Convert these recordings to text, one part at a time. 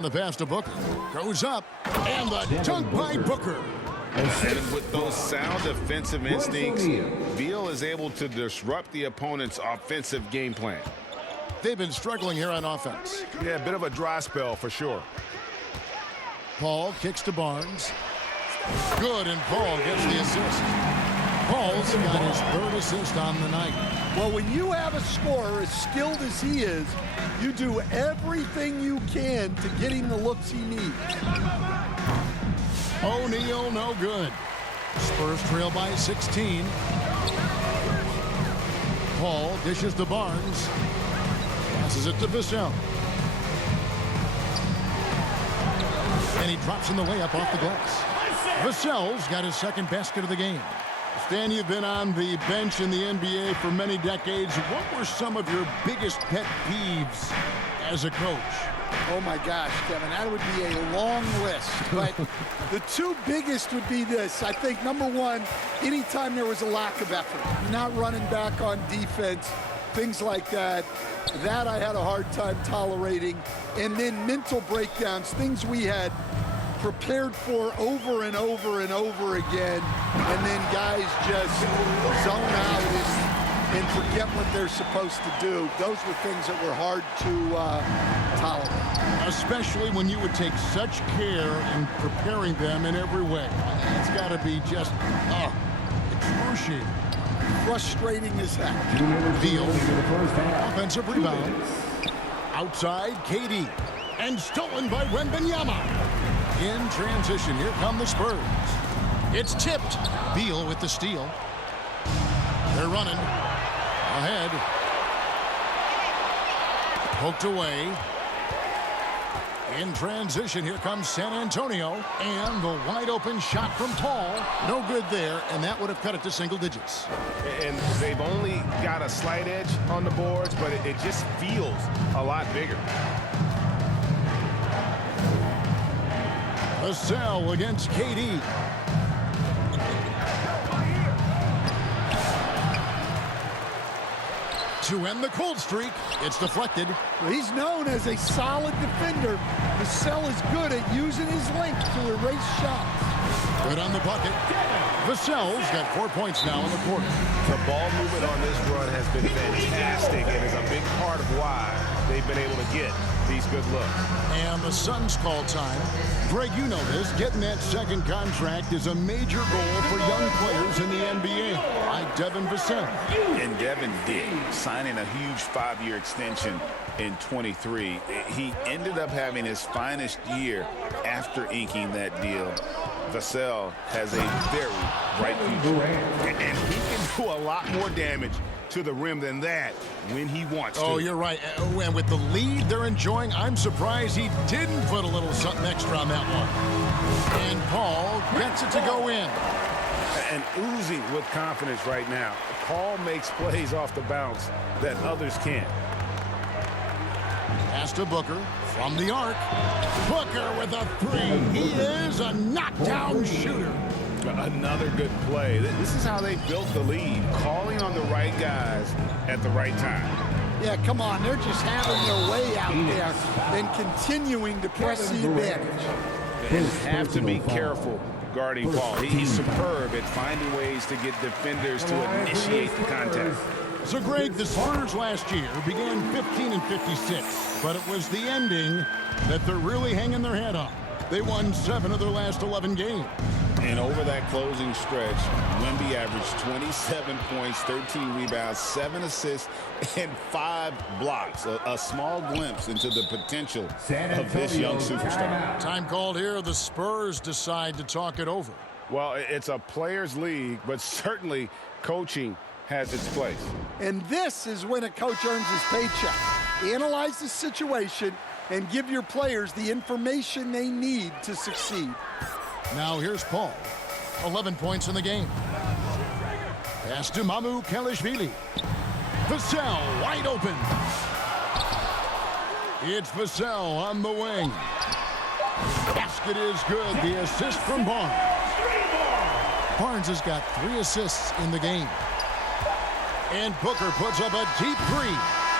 The pass to Booker. Goes up. And the dunk by Booker. And with those sound defensive instincts, Beal is able to disrupt the opponent's offensive game plan. They've been struggling here on offense. Yeah, a bit of a dry spell for sure. Paul kicks to Barnes. Good, and Paul gets the assist. Paul's got his third assist on the night. Well, when you have a scorer as skilled as he is, you do everything you can to get him the looks he needs. O'Neal, no good. Spurs trail by 16. Paul dishes to Barnes. Passes it to Vassell. And he drops in the layup off the glass. Vassell's got his second basket of the game. Stan, you've been on the bench in the NBA for many decades. What were some of your biggest pet peeves as a coach? Oh my gosh, Kevin, that would be a long list. But the two biggest would be this. I think, number one, anytime there was a lack of effort, not running back on defense, things like that, that I had a hard time tolerating. And then mental breakdowns, things we had prepared for over and over and over again, and then guys just zone out and forget what they're supposed to do. Those were things that were hard to tolerate. Especially when you would take such care in preparing them in every way. It's got to be just, excruciating. Frustrating as heck. Beal, offensive rebound. Outside, KD. And stolen by Wembanyama. In transition, here come the Spurs. It's tipped. Beal with the steal. They're running. Ahead. Poked away. In transition, here comes San Antonio. And the wide open shot from Paul. No good there, and that would have cut it to single digits. And they've only got a slight edge on the boards, but it just feels a lot bigger. Vassell against KD. To end the cold streak, it's deflected. He's known as a solid defender. Vassell is good at using his length to erase shots. Good on the bucket. Vassell's got 4 points now in the quarter. The ball movement on this run has been fantastic and is a big part of why they've been able to get these good looks. And the Suns call time. Greg, you know this. Getting that second contract is a major goal for young players in the NBA, like Devin Vassell. And Devin did, signing a huge 5-year extension in 23. He ended up having his finest year after inking that deal. Vassell has a very bright future. And he can do a lot more damage to the rim than that when he wants to. Oh, you're right. And with the lead they're enjoying, I'm surprised he didn't put a little something extra on that one. And Paul gets it to go in. And oozing with confidence right now. Paul makes plays off the bounce that others can't. Pass to Booker from the arc. Booker with a three. He is a knockdown shooter. Another good play. This is how they built the lead, calling on the right guys at the right time. Yeah, come on. They're just having their way out there and continuing to press the advantage. And have to be careful guarding Paul. He's superb at finding ways to get defenders to initiate the contact. So, Greg, the Spurs last year began 15 and 56, but it was the ending that they're really hanging their head on. They won 7 of their last 11 games. And over that closing stretch, Wemby averaged 27 points, 13 rebounds, 7 assists, and 5 blocks. A small glimpse into the potential of this young superstar. Time called here. The Spurs decide to talk it over. Well, it's a players' league, but certainly coaching has its place. And this is when a coach earns his paycheck. Analyze the situation and give your players the information they need to succeed. Now here's Paul. 11 points in the game. Pass to Mamu Kelishvili. Vassell wide open. It's Vassell on the wing. Basket is good. The assist from Barnes. Barnes has got 3 assists in the game. And Booker puts up a deep three.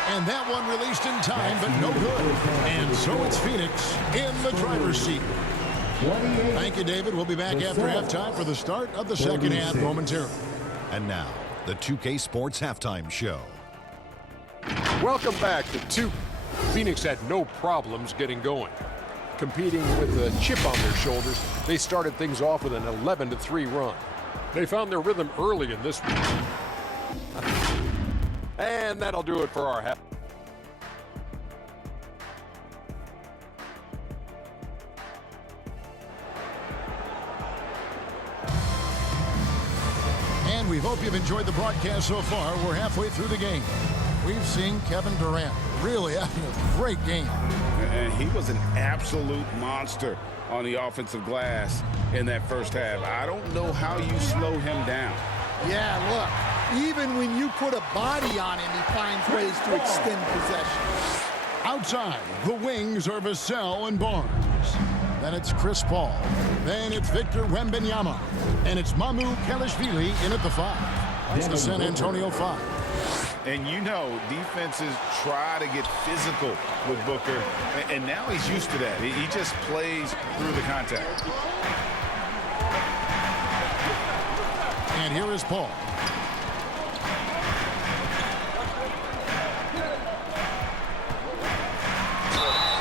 And that one released in time, but no good. And so it's Phoenix in the driver's seat. Thank you, David. We'll be back after halftime for the start of the second half momentarily. And now, the 2K Sports Halftime Show. Welcome back to 2. Phoenix had no problems getting going. Competing with a chip on their shoulders, they started things off with an 11-3 run. They found their rhythm early in this one. And that'll do it for our half. And we hope you've enjoyed the broadcast so far. We're halfway through the game. We've seen Kevin Durant really having a great game. And he was an absolute monster on the offensive glass in that first half. I don't know how you slow him down. Yeah, look, even when you put a body on him, he finds ways to extend possession. Outside, the wings are Vassell and Barnes. Then it's Chris Paul. Then it's Victor Wembanyama. And it's Mamu Kelishvili in at the 5. It's the San Antonio 5. And you know, defenses try to get physical with Booker, and now he's used to that. He just plays through the contact. And here is Paul.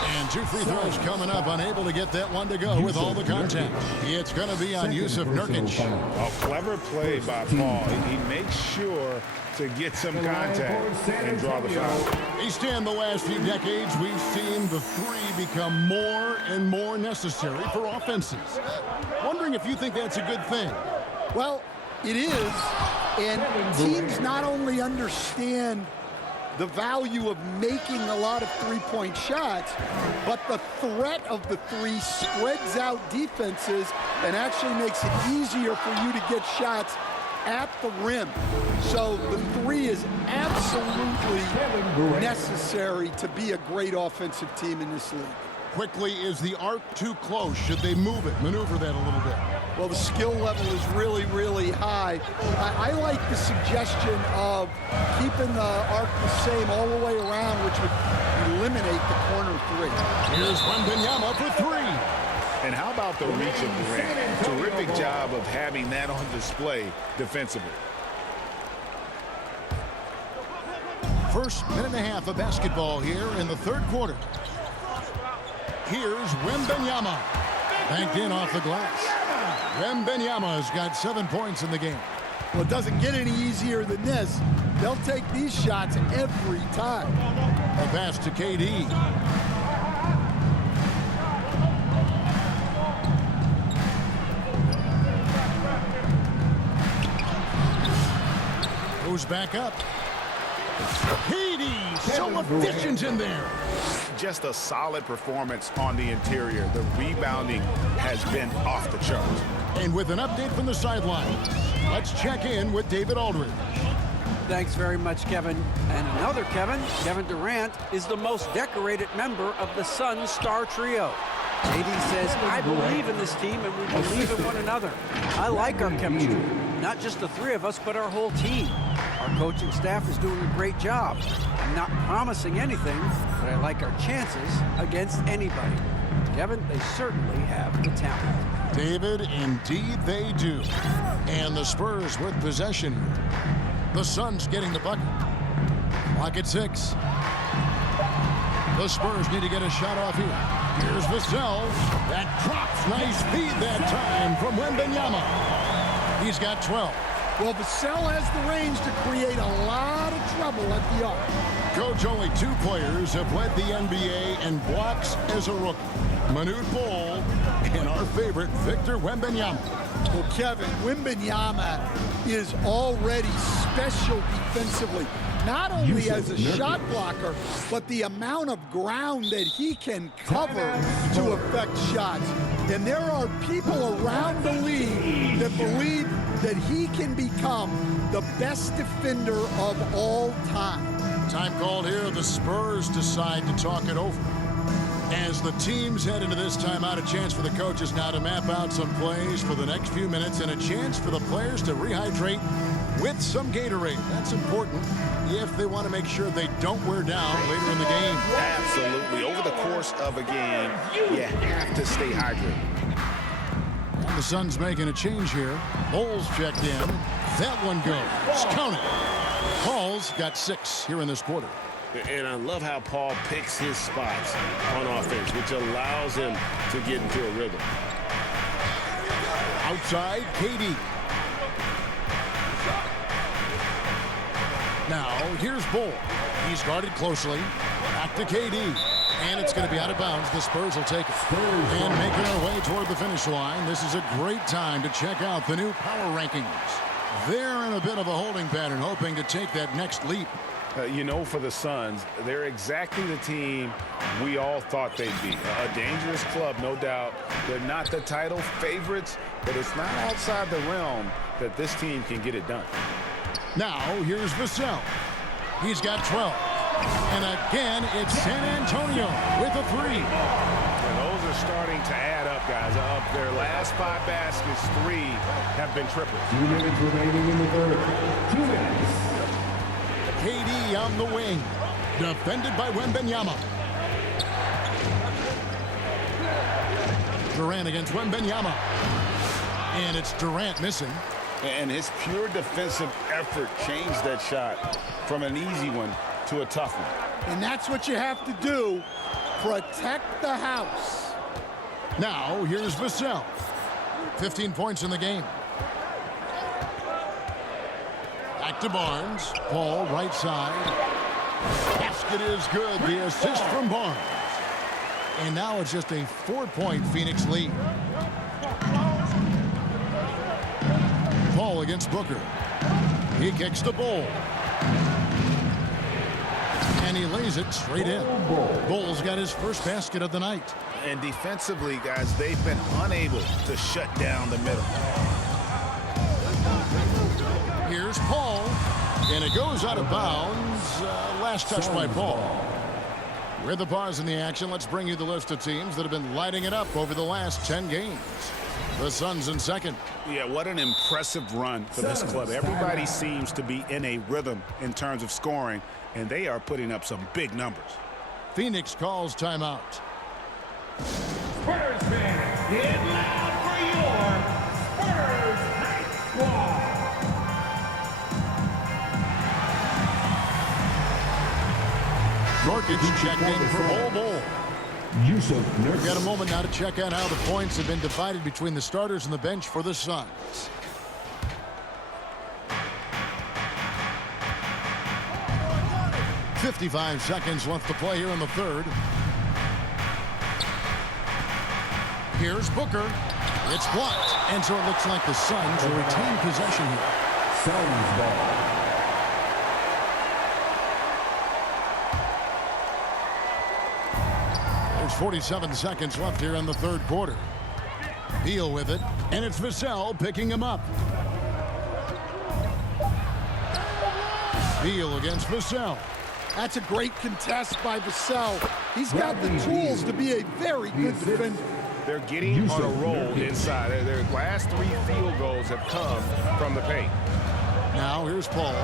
And 2 free throws coming up, unable to get that one to go with all the contact. It's going to be on Yusuf Nurkic. A clever play by Paul. He makes sure to get some contact and draw the foul. East End, the last few decades, we've seen the 3 become more and more necessary for offenses. Wondering if you think that's a good thing. Well, it is, and teams not only understand the value of making a lot of three-point shots, but the threat of the 3 spreads out defenses and actually makes it easier for you to get shots at the rim. So the 3 is absolutely necessary to be a great offensive team in this league. Quickly, is the arc too close? Should they move it, maneuver that a little bit? Well, the skill level is really, really high. I like the suggestion of keeping the arc the same all the way around, which would eliminate the corner 3. Here's Wembanyama for 3. And how about the reach of Durant? Terrific job of having that on display defensively. First minute and a half of basketball here in the third quarter. Here's Wembanyama. Banked in off the glass. Wembanyama has got 7 points in the game. Well, it doesn't get any easier than this. They'll take these shots every time. The pass to KD. Goes back up. KD, so efficient in there. Just a solid performance on the interior. The rebounding has been off the charts. And with an update from the sidelines, let's check in with David Aldridge. Thanks very much, Kevin. And another Kevin, Kevin Durant, is the most decorated member of the Suns star trio. KD says, I believe in this team and we believe in one another. I like our chemistry. Not just the 3 of us, but our whole team. Our coaching staff is doing a great job. I'm not promising anything, but I like our chances against anybody. Kevin, they certainly have the talent. David, indeed they do. And the Spurs with possession. The Suns getting the bucket. Clock at 6. The Spurs need to get a shot off here. Here's Vassell. That drops. Nice feed that time from Wembanyama. He's got 12. Well, Vassell has the range to create a lot of trouble at the arc. Coach, only 2 players have led the NBA in blocks as a rookie. Manute Bol and our favorite Victor Wembanyama. Well, Kevin, Wembanyama is already special defensively. Not only as a shot blocker, but the amount of ground that he can cover to affect shots. And there are people around the league that believe that he can become the best defender of all time. Time called here. The Spurs decide to talk it over. As the teams head into this timeout, a chance for the coaches now to map out some plays for the next few minutes and a chance for the players to rehydrate with some Gatorade. That's important if they want to make sure they don't wear down later in the game. Absolutely. Over the course of a game, you have to stay hydrated. And the Suns making a change here. Bowles checked in. That one goes. Count it. Paul's got 6 here in this quarter. And I love how Paul picks his spots on offense, which allows him to get into a rhythm. Outside, KD. Now, here's Bull. He's guarded closely. Back to KD. And it's going to be out of bounds. The Spurs will take it. And making our way toward the finish line. This is a great time to check out the new power rankings. They're in a bit of a holding pattern, hoping to take that next leap. You know, for the Suns, they're exactly the team we all thought they'd be. A dangerous club, no doubt. They're not the title favorites, but it's not outside the realm that this team can get it done. Now, here's Vassell. He's got 12. And again, it's San Antonio with a 3. And those are starting to add up, guys. Of their last 5 baskets, 3 have been triples. 2 minutes remaining in the third. 2 minutes. KD on the wing. Defended by Wembanyama. Durant against Wembanyama. And it's Durant missing. And his pure defensive effort changed that shot from an easy one to a tough one. And that's what you have to do. Protect the house. Now, here's Vassell. 15 points in the game. Back to Barnes. Paul, right side. Basket is good. The assist from Barnes. And now it's just a 4-point Phoenix lead. Paul against Booker. He kicks the ball. And he lays it straight in. Bull's got his first basket of the night. And defensively, guys, they've been unable to shut down the middle. Here's Paul. And it goes out of bounds. Last touch by Paul. With the pause in the action, let's bring you the list of teams that have been lighting it up over the last 10 games. The Suns in second. Yeah, what an impressive run for this club. Everybody seems to be in a rhythm in terms of scoring, and they are putting up some big numbers. Phoenix calls timeout. Spurs fans, get loud for your Spurs Night Squad. Jorkic checked in for Bol. Yusuf We've got a moment now to check out how the points have been divided between the starters and the bench for the Suns. .55 seconds left to play here in the third. Here's Booker. It's blocked. And so it looks like the Suns will retain possession here. Suns ball. There's 47 seconds left here in the third quarter. Beal with it, and it's Vassell picking him up. Beal against Vassell. That's a great contest by Vassell. He's got the tools to be a very good defender. They're getting on a roll inside. Their last 3 field goals have come from the paint. Now here's Paul.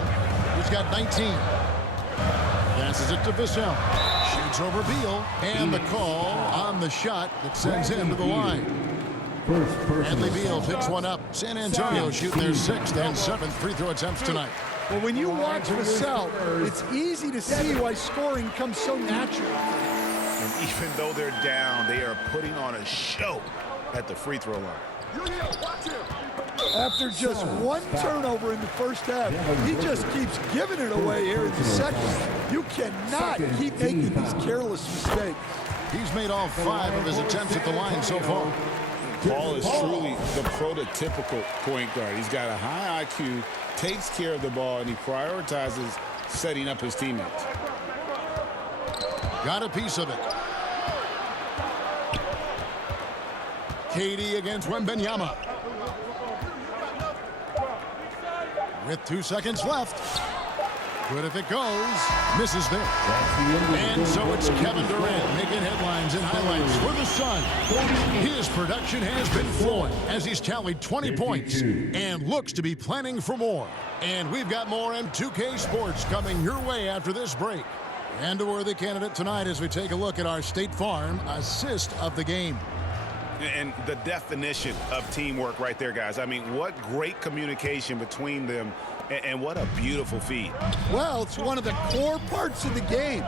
He's got 19. Passes it to Vassell. Shoots over Beal. And the call on the shot that sends him to the line. Bradley Beal picks one up. San Antonio shooting their 6th and 7th free throw attempts tonight. Well, when you watch Vassell, it's easy to see why scoring comes so natural. And even though they're down, they are putting on a show at the free throw line. After just one turnover in the first half, he just keeps giving it away here in the second. You cannot keep making these careless mistakes. He's made all 5 of his attempts at the line so far. Paul is truly the prototypical point guard. He's got a high IQ, takes care of the ball, and he prioritizes setting up his teammates. Got a piece of it. KD against Wembanyama. With 2 seconds left. Good if it goes. Misses there. And so it's Kevin Durant making headlines and highlights for the Suns. His production has been flowing as he's tallied 20 points and looks to be planning for more. And we've got more in 2K Sports coming your way after this break. And a worthy candidate tonight as we take a look at our State Farm assist of the game. And the definition of teamwork right there, guys. I mean, what great communication between them, and what a beautiful feed. Well, it's one of the core parts of the game.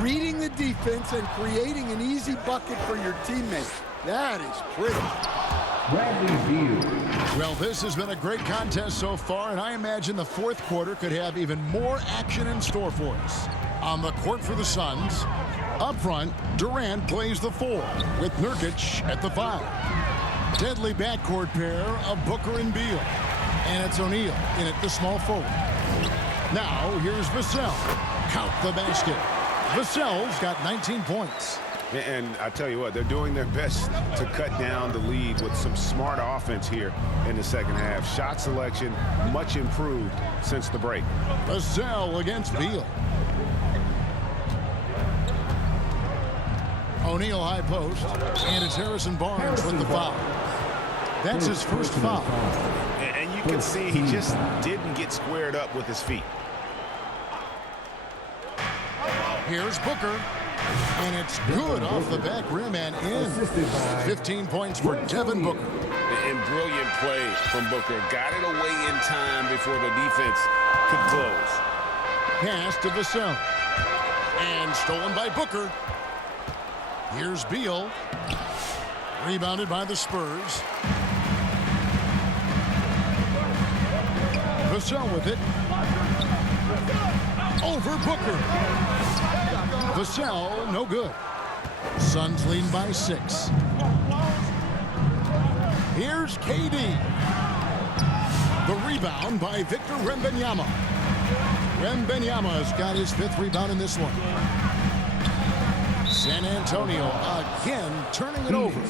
Reading the defense and creating an easy bucket for your teammates. That is pretty. Well, this has been a great contest so far, and I imagine the fourth quarter could have even more action in store for us. On the court for the Suns, up front, Durant plays the 4 with Nurkic at the 5. Deadly backcourt pair of Booker and Beal. And it's O'Neal in at the small forward. Now, here's Vassell. Count the basket. Vassell's got 19 points. And I tell you what, they're doing their best to cut down the lead with some smart offense here in the second half. Shot selection much improved since the break. Vassell against Beal. O'Neal high post, and it's Harrison Barnes with the foul. That's his first foul. And you can see he just didn't get squared up with his feet. Here's Booker, and it's good off the back rim and in. 15 points for Devin Booker. And brilliant play from Booker. Got it away in time before the defense could close. Pass to Vassell, and stolen by Booker. Here's Beal. Rebounded by the Spurs. Vassell with it. Over Booker. Vassell, no good. Suns leading by 6. Here's KD. The rebound by Victor Wembanyama. Wembanyama's got his 5th rebound in this one. San Antonio again turning it over.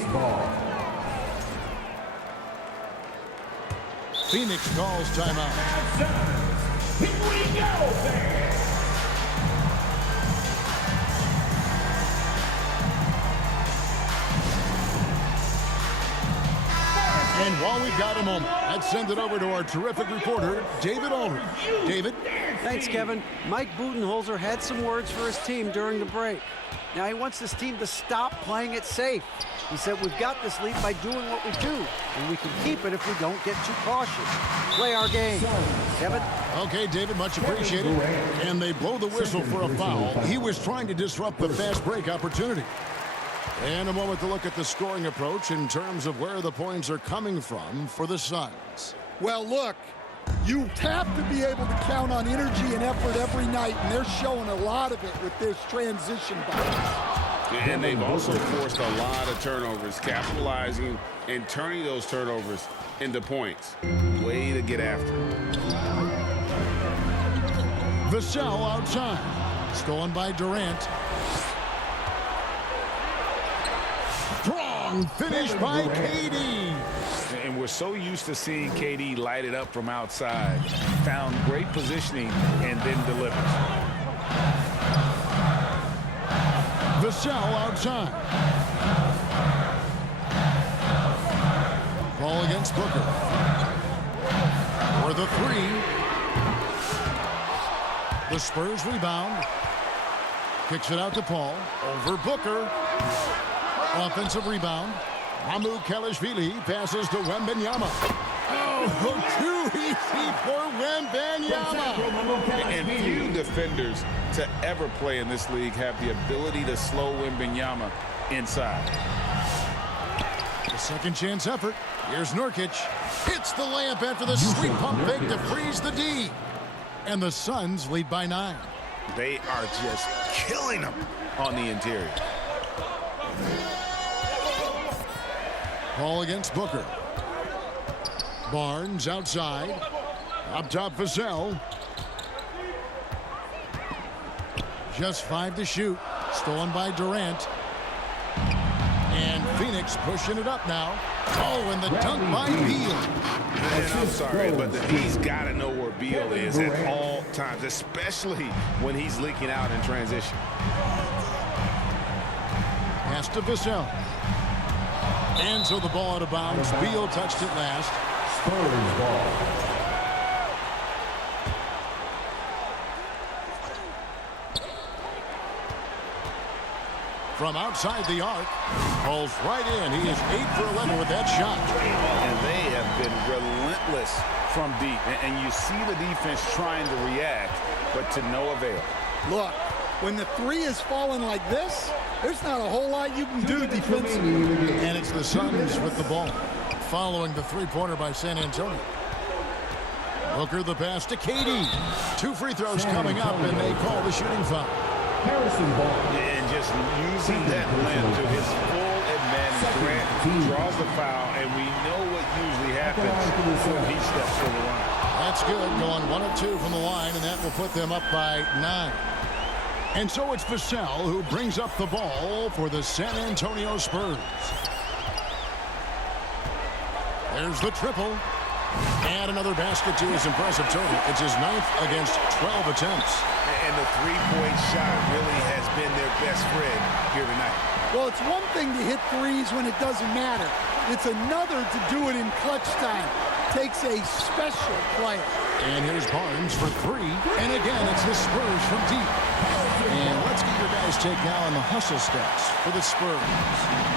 Phoenix calls timeout. Here we go, fans. And while we've got a moment, let's send it over to our terrific reporter, David Aldridge. David? Thanks, Kevin. Mike Budenholzer had some words for his team during the break. Now he wants this team to stop playing it safe. He said, we've got this lead by doing what we do, and we can keep it if we don't get too cautious. Play our game. Kevin? Okay, David, much appreciated. And they blow the whistle for a foul. He was trying to disrupt the fast break opportunity. And a moment to look at the scoring approach in terms of where the points are coming from for the Suns. Well, look, you have to be able to count on energy and effort every night, and they're showing a lot of it with this transition bounce. And they've also forced a lot of turnovers, capitalizing and turning those turnovers into points. Way to get after it. Vassell outside. Stolen by Durant. Strong finish by KD. And we're so used to seeing KD light it up from outside. Found great positioning and then delivers. Vassell outside. Ball against Booker. For the 3. The Spurs rebound. Kicks it out to Paul. Over Booker. Offensive rebound. Ramu Kelishvili passes to Wembanyama. Oh, too easy for Wembanyama. And few defenders to ever play in this league have the ability to slow Wembanyama inside. The second chance effort. Here's Nurkic. Hits the layup after the sweet pump fake to freeze the D. And the Suns lead by 9. They are just killing them on the interior. Ball against Booker. Barnes outside. Up top Vassell. Just 5 to shoot. Stolen by Durant. And Phoenix Phoenix pushing it up now. Oh, and the dunk by Beal. And I'm sorry, but he's got to know where Beal is at all times, especially when he's leaking out in transition. Pass to Vassell. And so the ball out of bounds. Beal touched it last. Spurs ball. From outside the arc, falls right in. He is 8 for 11 with that shot. And they have been relentless from deep. And you see the defense trying to react, but to no avail. Look, when the three is falling like this, there's not a whole lot you can do defensively. And it's the Suns with the ball, following the three-pointer by San Antonio. Booker the pass to KD. 2 free throws coming up, and they call the shooting foul. Harrison ball. And just using that length to his full advantage. Durant draws the foul, and we know what usually happens when he steps to the line. That's good, going 1 of 2 from the line, and that will put them up by 9. And so it's Vassell who brings up the ball for the San Antonio Spurs. There's the triple. And another basket to his impressive total. It's his 9th against 12 attempts. And the three-point shot really has been their best friend here tonight. Well, it's one thing to hit threes when it doesn't matter. It's another to do it in clutch time. Takes a special player. And here's Barnes for 3. And again, it's the Spurs from deep. And let's get your guys' take now on the hustle stats for the Spurs.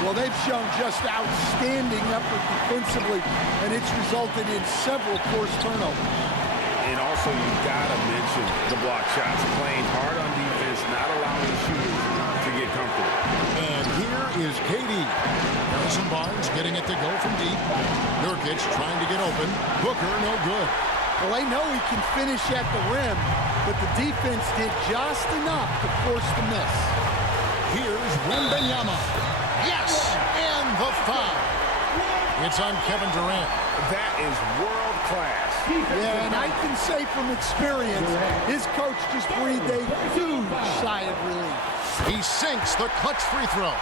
Well, they've shown just outstanding effort defensively, and it's resulted in several forced turnovers. And also, you've got to mention the block shots. Playing hard on defense, not allowing shooters to get comfortable. And here is KD. Harrison Barnes getting it to go from deep. Nurkic trying to get open. Booker no good. Well, they know he can finish at the rim, but the defense did just enough to force the miss. Here's Wembanyama. Yes! And the foul. It's on Kevin Durant. That is world class. Yeah, and I can say from experience, his coach just breathed a huge sigh of relief. He sinks the clutch free throw.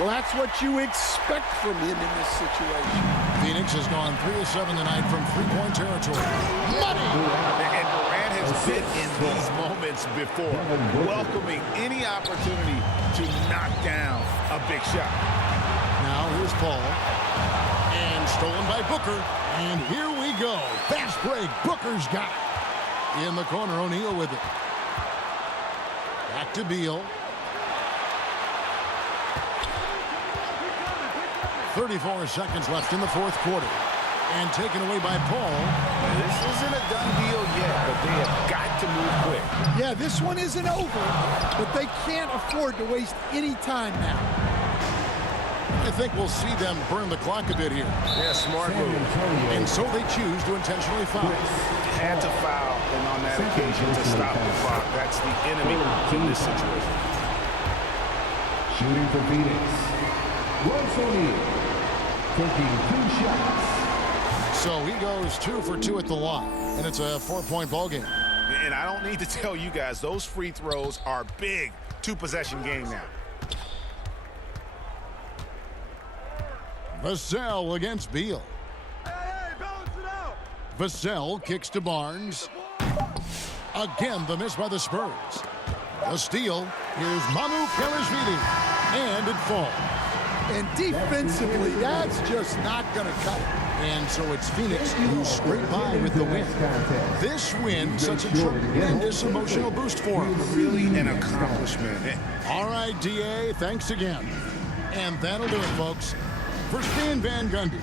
Well, that's what you expect from him in this situation. Phoenix has gone 3 of 7 tonight from three-point territory. Money! And Durant has been in these moments before, welcoming any opportunity to knock down a big shot. Now here's Paul. And stolen by Booker. And here we go. Fast break. Booker's got it. In the corner, O'Neal with it. Back to Beal. 34 seconds left in the fourth quarter. And taken away by Paul. This isn't a done deal yet, but they have got to move quick. Yeah, this one isn't over, but they can't afford to waste any time now. I think we'll see them burn the clock a bit here. Yeah, smart move. And so they choose to intentionally foul. Had to foul, and on that occasion to stop the clock. That's the enemy in this situation. Shooting for Phoenix. Royce O'Neal taking 2 shots. So he goes 2 for 2 at the line, and it's a 4-point ball game. And I don't need to tell you guys, those free throws are big. 2-possession game now. Vassell against Beal. Vassell kicks to Barnes. Again, the miss by the Spurs. The steal. Here's Mamu Kelishvili. And it falls. And defensively, that's just not going to cut it. And so it's Phoenix who scrape by with the win. This win, such a tremendous emotional boost for them. Really an accomplishment. All right, DA, thanks again. And that'll do it, folks. For Stan Van Gundy.